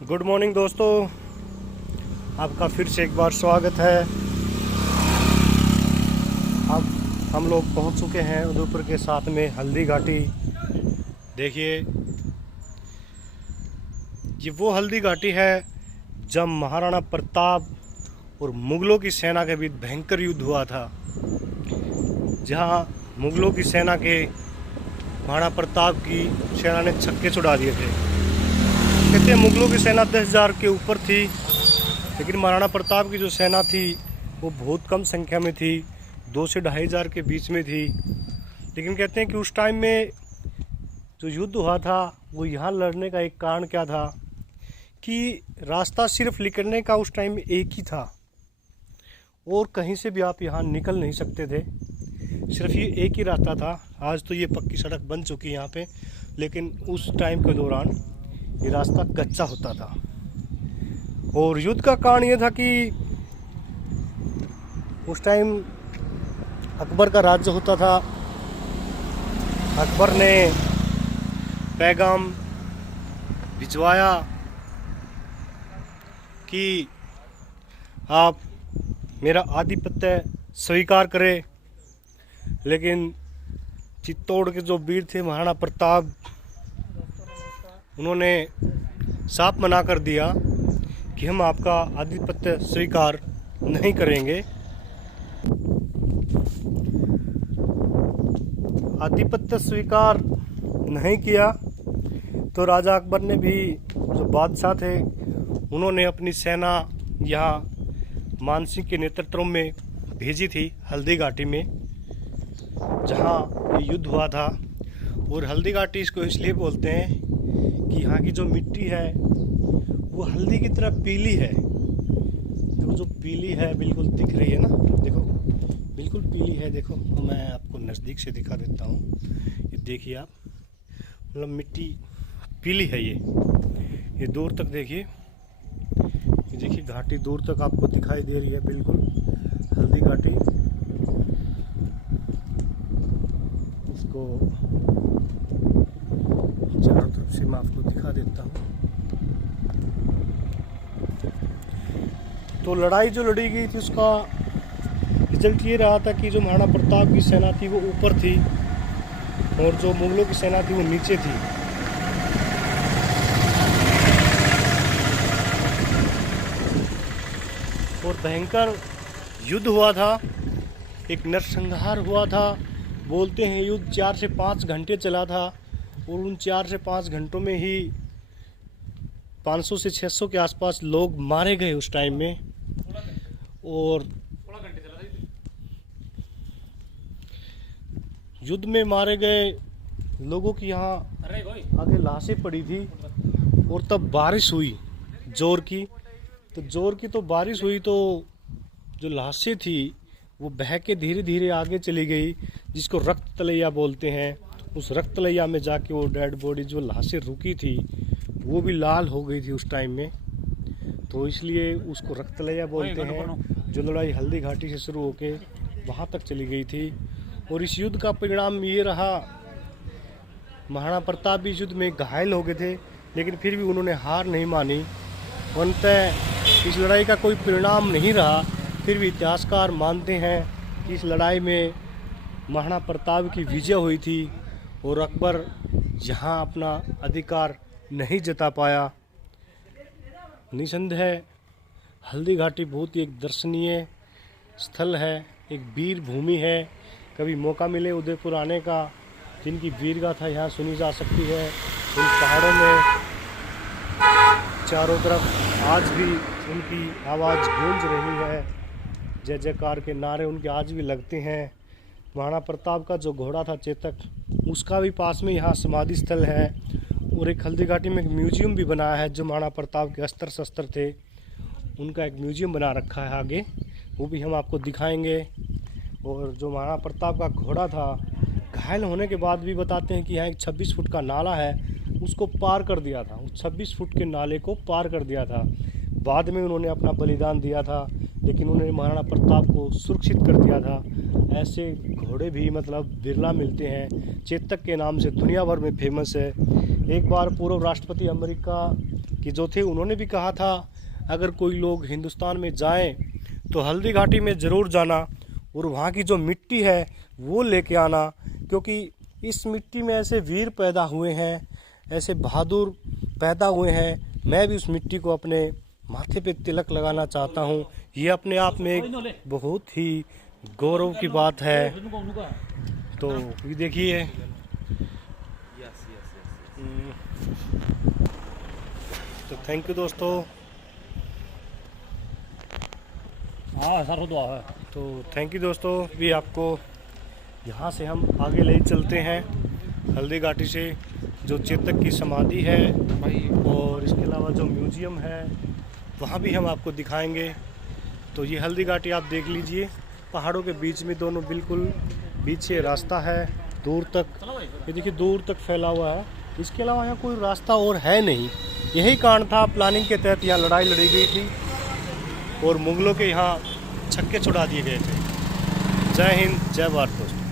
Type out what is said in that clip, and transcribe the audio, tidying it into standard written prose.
Good morning दोस्तों, आपका फिर से एक बार स्वागत है। अब हम लोग पहुंच चुके हैं उदयपुर के साथ में हल्दी घाटी। देखिए, ये वो हल्दी घाटी है जब महाराणा प्रताप और मुगलों की सेना के बीच भयंकर युद्ध हुआ था, जहां मुगलों की सेना के महाराणा प्रताप की सेना ने छक्के छुड़ा दिए थे। कहते हैं मुगलों की सेना 10,000 के ऊपर थी, लेकिन महाराणा प्रताप की जो सेना थी वो बहुत कम संख्या में थी, 2 से 2,500 के बीच में थी। लेकिन कहते हैं कि उस टाइम में जो युद्ध हुआ था वो यहाँ लड़ने का एक कारण क्या था कि रास्ता सिर्फ निकलने का उस टाइम में एक ही था और कहीं से भी आप यहाँ निकल नहीं सकते थे, सिर्फ ये एक ही रास्ता था। आज तो ये पक्की सड़क बन चुकी है यहाँ पे, लेकिन उस टाइम के दौरान ये रास्ता कच्चा होता था। और युद्ध का कारण ये था कि उस टाइम अकबर का राज्य होता था। अकबर ने पैगाम भिजवाया कि आप मेरा आधिपत्य स्वीकार करें, लेकिन चित्तौड़ के जो वीर थे महाराणा प्रताप, उन्होंने साफ मना कर दिया कि हम आपका आधिपत्य स्वीकार नहीं करेंगे। आधिपत्य स्वीकार नहीं किया तो राजा अकबर ने भी, जो बादशाह थे, उन्होंने अपनी सेना यहाँ मानसिंह के नेतृत्व में भेजी थी हल्दी घाटी में, जहाँ ये युद्ध हुआ था। और हल्दी घाटी इसको इसलिए बोलते हैं कि यहाँ की जो मिट्टी है वो हल्दी की तरह पीली है। देखो, जो पीली है बिल्कुल दिख रही है ना, देखो बिल्कुल पीली है। देखो, मैं आपको नज़दीक से दिखा देता हूँ, ये देखिए आप, मतलब मिट्टी पीली है। ये दूर तक देखिए, ये देखिए घाटी दूर तक आपको दिखाई दे रही है, बिल्कुल हल्दी घाटी। इसको चारों तरफ से मैं आपको दिखा देता हूँ। तो लड़ाई जो लड़ी गई थी उसका रिजल्ट ये रहा था कि जो महाराणा प्रताप की सेना थी वो ऊपर थी और जो मुगलों की सेना थी वो नीचे थी। और भयंकर युद्ध हुआ था, एक नरसंहार हुआ था। बोलते हैं युद्ध 4 से 5 घंटे चला था और उन 4 से 5 घंटों में ही 500 से 600 के आसपास लोग मारे गए उस टाइम में। और युद्ध में मारे गए लोगों की यहाँ आगे लाशें पड़ी थी। और तब बारिश हुई जोर की, तो बारिश हुई तो जो लाशें थी वो बह के धीरे धीरे आगे चली गई, जिसको रक्त तलैया बोलते हैं। उस रक्त तलैया में जाके वो डेड बॉडी, जो लाशें रुकी थी, वो भी लाल हो गई थी उस टाइम में, तो इसलिए उसको रक्त तलैया बोलते हैं। जो लड़ाई हल्दी घाटी से शुरू होके वहाँ तक चली गई थी। और इस युद्ध का परिणाम ये रहा, महाराणा प्रताप भी युद्ध में घायल हो गए थे, लेकिन फिर भी उन्होंने हार नहीं मानी। अंततः इस लड़ाई का कोई परिणाम नहीं रहा, फिर भी इतिहासकार मानते हैं कि इस लड़ाई में महाराणा प्रताप की विजय हुई थी और अकबर यहाँ अपना अधिकार नहीं जता पाया। निसंदेह हल्दी घाटी बहुत ही एक दर्शनीय स्थल है, एक वीर भूमि है। कभी मौका मिले उदयपुर आने का, जिनकी वीर गाथा यहाँ सुनी जा सकती है। उन पहाड़ों में चारों तरफ आज भी उनकी आवाज़ गूंज रही है, जय जयकार के नारे उनके आज भी लगते हैं। महाराणा प्रताप का जो घोड़ा था चेतक, उसका भी पास में यहाँ समाधि स्थल है। और एक हल्दी घाटी में एक म्यूजियम भी बनाया है, जो महाराणा प्रताप के अस्त्र शस्त्र थे उनका एक म्यूजियम बना रखा है आगे, वो भी हम आपको दिखाएंगे। और जो महाराणा प्रताप का घोड़ा था, घायल होने के बाद भी बताते हैं कि यहाँ एक 26 फुट का नाला है, उसको पार कर दिया था। उस 26 फुट के नाले को पार कर दिया था। बाद में उन्होंने अपना बलिदान दिया था, लेकिन उन्होंने महाराणा प्रताप को सुरक्षित कर दिया था। ऐसे घोड़े भी मतलब बिरला मिलते हैं, चेतक के नाम से दुनिया भर में फेमस है। एक बार पूर्व राष्ट्रपति अमेरिका के जो थे उन्होंने भी कहा था अगर कोई लोग हिंदुस्तान में जाएं तो हल्दी घाटी में ज़रूर जाना और वहाँ की जो मिट्टी है वो लेके आना, क्योंकि इस मिट्टी में ऐसे वीर पैदा हुए हैं, ऐसे बहादुर पैदा हुए हैं। मैं भी उस मिट्टी को अपने माथे पे तिलक लगाना चाहता हूँ। ये अपने आप में एक बहुत ही गौरव की बात है। तो ये देखिए, तो थैंक यू दोस्तों। तो थैंक यू दोस्तों, भी आपको यहाँ से हम आगे ले चलते हैं हल्दी घाटी से, जो चेतक की समाधि है और इसके अलावा जो म्यूजियम है वहाँ भी हम आपको दिखाएंगे। तो ये हल्दी घाटी आप देख लीजिए, पहाड़ों के बीच में दोनों बिल्कुल बीच से रास्ता है दूर तक, ये देखिए दूर तक फैला हुआ है। इसके अलावा यहाँ कोई रास्ता और है नहीं। यही कारण था, प्लानिंग के तहत यहाँ लड़ाई लड़ी गई थी और मुगलों के यहाँ छक्के छुड़ा दिए गए थे। जय हिंद, जय भारत दोस्तों।